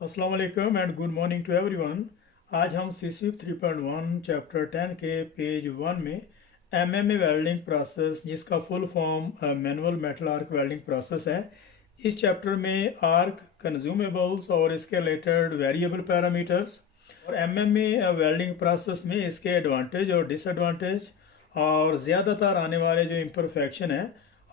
अस्सलाम वालेकुम and good morning to everyone. आज हम सीसीप 3.1 चैप्टर 10 के पेज 1 में एमएमए वेल्डिंग प्रोसेस, जिसका full form manual metal arc welding process है। इस चैप्टर में आर्क कंज्यूमेबल्स और इसके रिलेटेड वेरिएबल पैरामीटर्स और एमएमए वेल्डिंग प्रोसेस में इसके एडवांटेज और डिसएडवांटेज और ज़्यादातर आने वाले जो इम्परफेक्शन है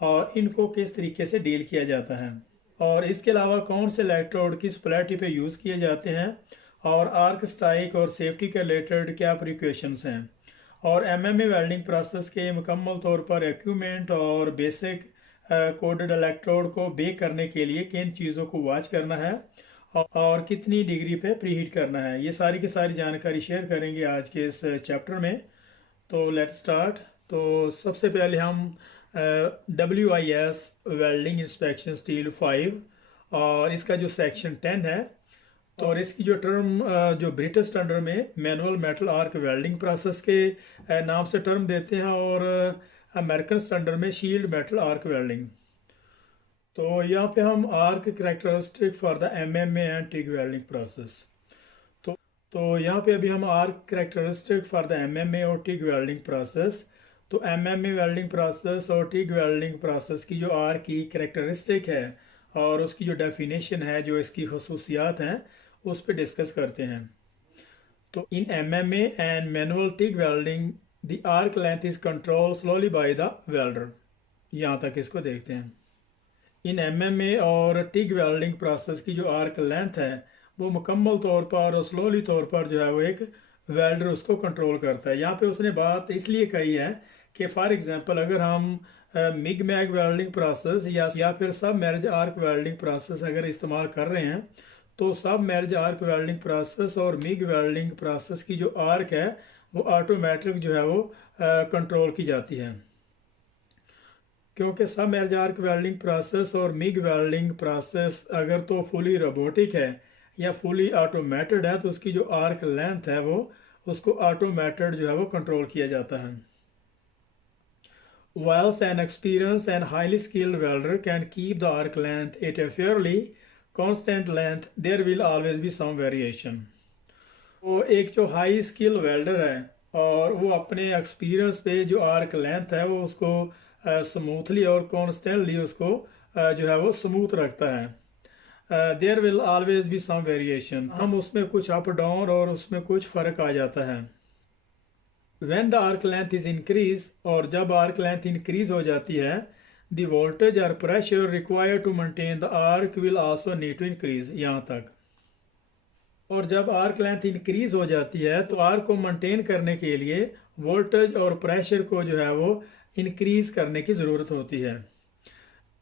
और इनको किस तरीके से डील किया जाता है, और इसके अलावा कौन से इलेक्ट्रोड किस प्लेटी पे यूज़ किए जाते हैं, और आर्क स्ट्राइक और सेफ्टी के रिलेटेड क्या प्रिकॉशंस हैं, और एमएमए वेल्डिंग प्रोसेस के मुकम्मल तौर पर इक्विपमेंट और बेसिक कोडेड इलेक्ट्रोड को बेक करने के लिए किन चीज़ों को वॉच करना है और कितनी डिग्री पे प्रीहीट करना है, ये सारी की सारी जानकारी शेयर करेंगे आज के इस चैप्टर में। तो लेट्स स्टार्ट। तो सबसे पहले हम WIS वेल्डिंग इंस्पेक्शन स्टील 5 और इसका जो सेक्शन 10 है, तो और इसकी जो टर्म जो ब्रिटिश स्टैंडर्ड में manual metal arc welding process के नाम से टर्म देते हैं, और अमेरिकन स्टैंडर्ड में शील्ड मेटल आर्क वेल्डिंग। तो यहाँ पे हम arc characteristic for the MMA and TIG welding process. तो यहाँ पे अभी हम arc characteristic for the MMA और टिग वेल्डिंग प्रोसेस। तो एमएमए वेल्डिंग प्रोसेस और टिग वेल्डिंग प्रोसेस की जो आर्क की करेक्टरिस्टिक है और उसकी जो डेफिनेशन है, जो इसकी खसूसियात हैं, उस पर डिस्कस करते हैं। तो इन MMA and manual TIG welding the arc length is control slowly by the welder. यहाँ तक इसको देखते हैं। इन एमएमए और टिग वेल्डिंग प्रोसेस की जो आर्क लेंथ है वो मुकम्मल तौर पर और स्लोली तौर पर जो है वो एक वेल्डर उसको कंट्रोल करता है। यहाँ पे उसने बात इसलिए कही है कि फॉर एग्जांपल अगर हम मिग मैग वेल्डिंग प्रोसेस या फिर सब मैरिज आर्क वेल्डिंग प्रोसेस अगर इस्तेमाल कर रहे हैं, तो सब मैरिज आर्क वेल्डिंग प्रोसेस और मिग वेल्डिंग प्रोसेस की जो आर्क है वो ऑटोमेटिक जो है वो कंट्रोल की जाती है, क्योंकि सब मैरिज आर्क वेल्डिंग प्रोसेस और मिग वेल्डिंग प्रोसेस अगर तो फुली रोबोटिक है या फुली ऑटोमेटेड है, तो उसकी जो आर्क लेंथ है वो उसको ऑटोमेटेड जो है वो कंट्रोल किया जाता है। Whilst an experienced and highly skilled welder can keep the arc length at a fairly constant length, there will always be some variation. तो एक जो हाई स्किल वेल्डर है और वो अपने एक्सपीरियंस पे जो आर्क लेंथ है वो उसको स्मूथली और कॉन्स्टेंटली उसको जो है वो स्मूथ रखता है। There will always be some variation, हम उसमें कुछ अप डाउन और उसमें कुछ फ़र्क आ जाता है। When the arc length is increase, और जब आर्क लेंथ इंक्रीज हो जाती है, the voltage or pressure required to maintain the arc will also need to increase। यहाँ तक। और जब आर्क लेंथ इंक्रीज हो जाती है तो आर्क को मेंटेन करने के लिए वोल्टेज और प्रेशर को जो है वो इंक्रीज करने की ज़रूरत होती है।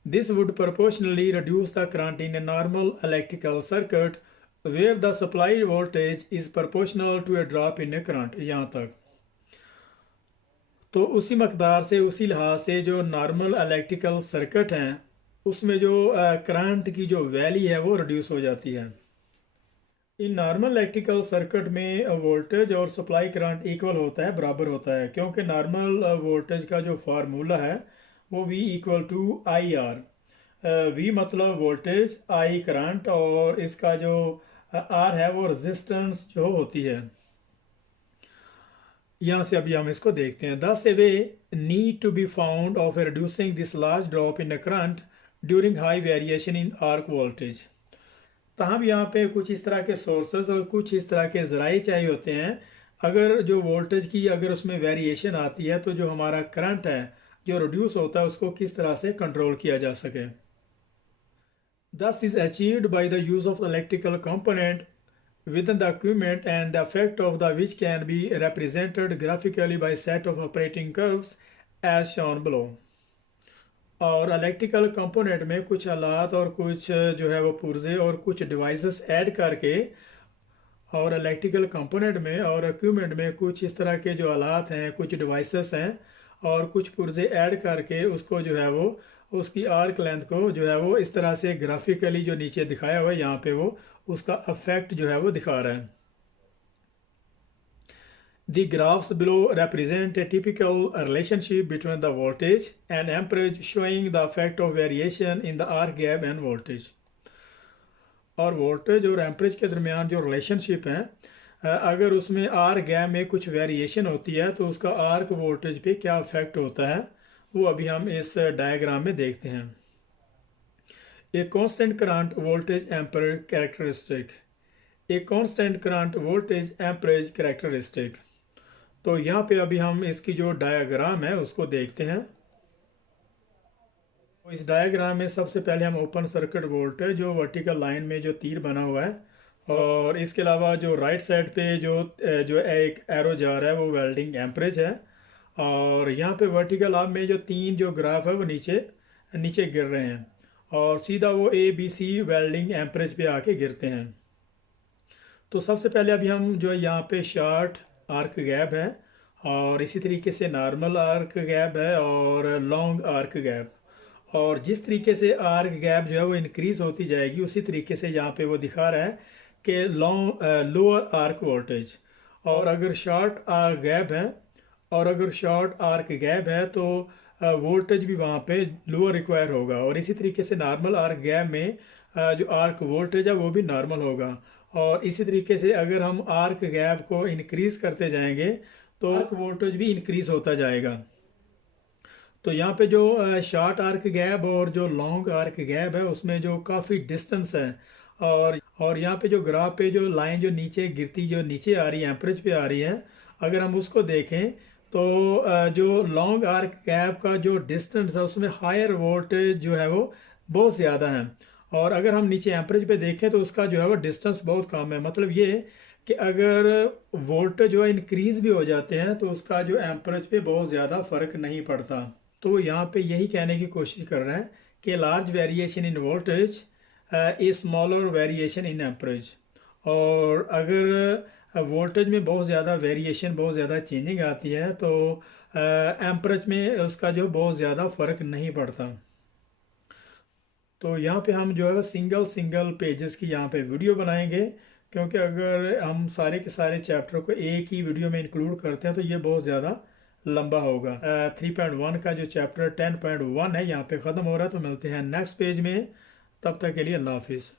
This would proportionally reduce the current in a normal electrical circuit where the supply voltage is proportional to a drop in a current। यहाँ तक। तो उसी मकदार से उसी लिहाज से जो नॉर्मल इलेक्ट्रिकल सर्किट हैं उसमें जो करंट की जो वैल्यू है वो रिड्यूस हो जाती है। इन नॉर्मल इलेक्ट्रिकल सर्किट में वोल्टेज और सप्लाई करंट इक्वल होता है, बराबर होता है, क्योंकि नॉर्मल वोल्टेज का जो फार्मूला है वो V equal to I R. V मतलब वोल्टेज, I करंट, और इसका जो R है वो रेजिस्टेंस जो होती है। यहाँ से अभी हम इसको देखते हैं। Thus a way need to be found of reducing this large drop in the current during high variation in arc voltage। तहाँ भी यहाँ पे कुछ इस तरह के सोर्सेज और कुछ इस तरह के ज़राए चाहिए होते हैं। अगर जो वोल्टेज की अगर उसमें वेरिएशन आती है तो जो हमारा करंट है जो रिड्यूस होता है उसको किस तरह से कंट्रोल किया जा सके। Thus is achieved by the use of electrical component within the equipment, and the effect of the which can be represented graphically by set of operating curves as shown below। और electrical component में कुछ आलात और कुछ जो है वो पुर्जे और कुछ डिवाइसेस ऐड करके, और इलेक्ट्रिकल कंपोनेंट में और इक्विपमेंट में कुछ इस तरह के जो आलात हैं, कुछ डिवाइसेस हैं और कुछ पुर्जे ऐड करके उसको जो है वो उसकी आर्क लेंथ को जो है वो इस तरह से ग्राफिकली जो नीचे दिखाया हुआ है यहाँ पे वो उसका इफेक्ट जो है वो दिखा रहा है। The graphs below represent a typical relationship between the voltage and amperage, showing the effect of variation in the arc gap and voltage। और वोल्टेज और एम्परेज के दरमियान जो रिलेशनशिप है, अगर उसमें आर गैप में कुछ वेरिएशन होती है तो उसका आर्क वोल्टेज पे क्या इफेक्ट होता है, वो अभी हम इस डायग्राम में देखते हैं। A constant current voltage amperage characteristic, a constant current voltage amperage characteristic. तो यहाँ पे अभी हम इसकी जो डायग्राम है उसको देखते हैं। तो इस डायग्राम में सबसे पहले हम ओपन सर्किट वोल्टेज जो वर्टिकल लाइन में जो तीर बना हुआ है, और इसके अलावा जो राइट साइड पे जो एक एरो जा रहा है वो वेल्डिंग एम्परेज है। और यहाँ पे वर्टिकल आर्म में जो तीन जो ग्राफ है वो नीचे नीचे गिर रहे हैं और सीधा वो ABC वेल्डिंग एम्परेज पे आके गिरते हैं। तो सबसे पहले अभी हम जो यहाँ पे शॉर्ट आर्क गैप है और इसी तरीके से नॉर्मल आर्क गैप है और लॉन्ग आर्क गैप, और जिस तरीके से आर्क गैप जो है वो इंक्रीज होती जाएगी उसी तरीके से यहाँ पे वो दिखा रहा है कि लोअर आर्क वोल्टेज। और अगर शॉर्ट आर्क गैप है तो वोल्टेज भी वहाँ पे लोअर रिक्वायर होगा, और इसी तरीके से नॉर्मल आर्क गैप में जो आर्क वोल्टेज है वो भी नॉर्मल होगा। और इसी तरीके से अगर हम आर्क गैप को इंक्रीज करते जाएंगे तो आर्क वोल्टेज भी इंक्रीज होता जाएगा। तो यहाँ पे जो शॉर्ट आर्क गैप और जो लॉन्ग आर्क गैप है उसमें जो काफ़ी डिस्टेंस है, और यहाँ पे जो ग्राफ पे जो लाइन जो नीचे गिरती जो नीचे आ रही है एम्परेज पे आ रही है, अगर हम उसको देखें तो जो लॉन्ग आर्क गैप का जो डिस्टेंस है उसमें हायर वोल्टेज जो है वो बहुत ज़्यादा है, और अगर हम नीचे एम्परेज पे देखें तो उसका जो है वो डिस्टेंस बहुत कम है। मतलब ये कि अगर वोल्टेज जो है इंक्रीज भी हो जाते हैं तो उसका जो एम्परेज पे बहुत ज़्यादा फ़र्क नहीं पड़ता। तो यहाँ पे यही कहने की कोशिश कर रहे हैं कि large variation in voltage a smaller variation in amperage, और अगर वोल्टेज में बहुत ज़्यादा वेरिएशन बहुत ज़्यादा चेंजिंग आती है तो एम्परेज में उसका जो बहुत ज़्यादा फ़र्क नहीं पड़ता। तो यहाँ पे हम जो है सिंगल सिंगल पेजेस की यहाँ पे वीडियो बनाएंगे, क्योंकि अगर हम सारे के सारे चैप्टर को एक ही वीडियो में इंक्लूड करते हैं तो ये बहुत ज़्यादा लंबा होगा। 3.1 का जो चैप्टर 10.1 है यहाँ पे ख़त्म हो रहा है। तो मिलते हैं नेक्स्ट पेज में, तब तक के लिए अल्लाह हाफिज़।